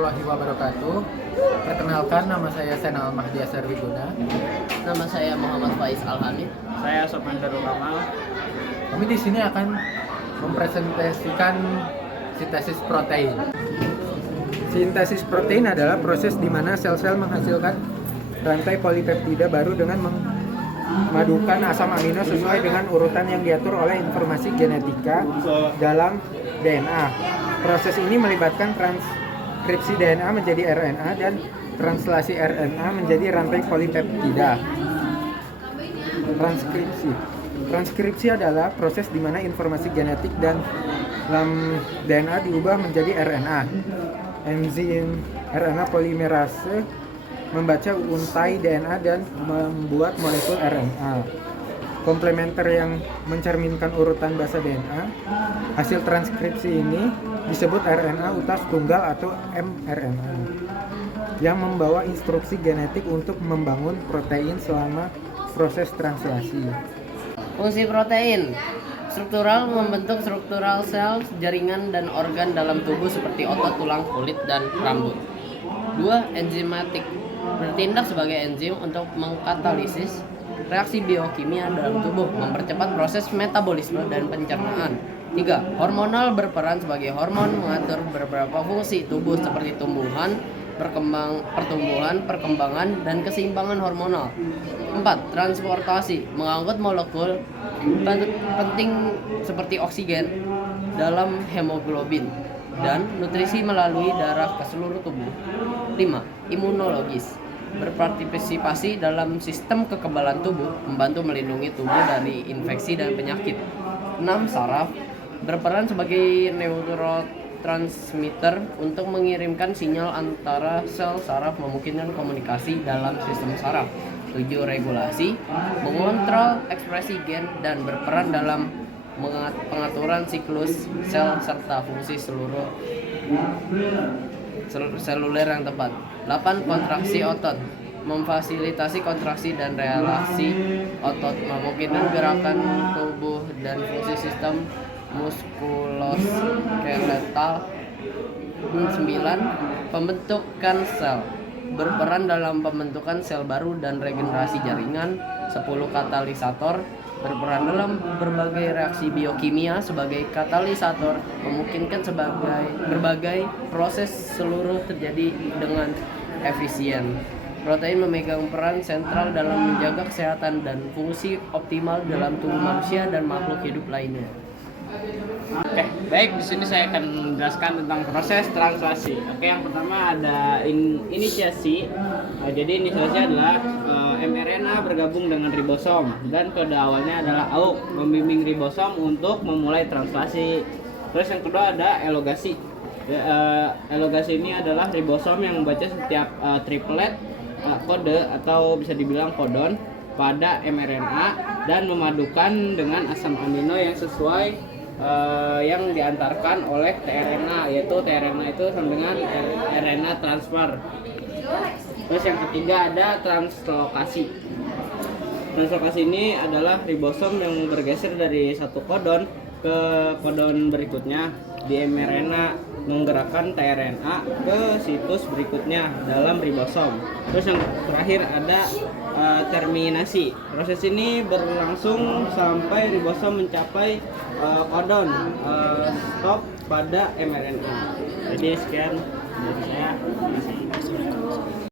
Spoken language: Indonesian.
warahmatullahi wabarakatuh. Perkenalkan, nama saya Senal Mahdi Asarwiguna. Nama saya Muhammad Faiz Alhamid. Saya Sofyan Darul Kamal. Kami di sini akan mempresentasikan sintesis protein. Sintesis protein adalah proses di mana sel-sel menghasilkan rantai polipeptida baru dengan memadukan asam amino sesuai dengan urutan yang diatur oleh informasi genetika dalam DNA. Proses ini melibatkan transkripsi DNA menjadi RNA dan translasi RNA menjadi rantai polipeptida. Transkripsi adalah proses di mana informasi genetik dalam DNA diubah menjadi RNA. Enzim RNA polimerase membaca untai DNA dan membuat molekul RNA. Komplementer yang mencerminkan urutan basa DNA. Hasil transkripsi ini disebut RNA utas tunggal atau mRNA yang membawa instruksi genetik untuk membangun protein selama proses translasi. Fungsi protein struktural membentuk struktural sel, jaringan, dan organ dalam tubuh seperti otot, tulang, kulit, dan rambut. 2. Enzimatik bertindak sebagai enzim untuk mengkatalisis reaksi biokimia dalam tubuh, mempercepat proses metabolisme dan pencernaan. 3. Hormonal berperan sebagai hormon mengatur beberapa fungsi tubuh seperti pertumbuhan, perkembangan, dan keseimbangan hormonal. 4. Transportasi mengangkut molekul penting seperti oksigen dalam hemoglobin dan nutrisi melalui darah ke seluruh tubuh. 5. Imunologis berpartisipasi dalam sistem kekebalan tubuh, membantu melindungi tubuh dari infeksi dan penyakit. 6. Saraf berperan sebagai neurotransmitter untuk mengirimkan sinyal antara sel saraf, memungkinkan komunikasi dalam sistem saraf. 7. Regulasi mengontrol ekspresi gen dan berperan dalam pengaturan siklus sel serta fungsi seluler yang tepat. 8. Kontraksi otot memfasilitasi kontraksi dan relasi otot, memungkinkan gerakan tubuh dan fungsi sistem muskuloskeletal. 9. Pembentukan sel berperan dalam pembentukan sel baru dan regenerasi jaringan. 10. Katalisator berperan dalam berbagai reaksi biokimia sebagai katalisator, memungkinkan berbagai proses seluruh terjadi dengan efisien. Protein memegang peran sentral dalam menjaga kesehatan dan fungsi optimal dalam tubuh manusia dan makhluk hidup lainnya. Oke, baik, di sini saya akan menjelaskan tentang proses translasi. Oke, yang pertama ada inisiasi. Jadi inisiasi adalah mRNA bergabung dengan ribosom dan kode awalnya adalah AUG, membimbing ribosom untuk memulai translasi. Terus yang kedua ada elongasi. Elongasi ini adalah ribosom yang membaca setiap triplet kode atau bisa dibilang kodon pada mRNA dan memadukan dengan asam amino yang sesuai yang diantarkan oleh tRNA, yaitu tRNA itu sama dengan RNA transfer. Terus yang ketiga ada translokasi. Translokasi ini adalah ribosom yang bergeser dari satu kodon ke kodon berikutnya di mRNA, menggerakkan tRNA ke situs berikutnya dalam ribosom. Terus yang terakhir ada terminasi. Proses ini berlangsung sampai ribosom mencapai kodon stop pada mRNA. Jadi sekian dari saya.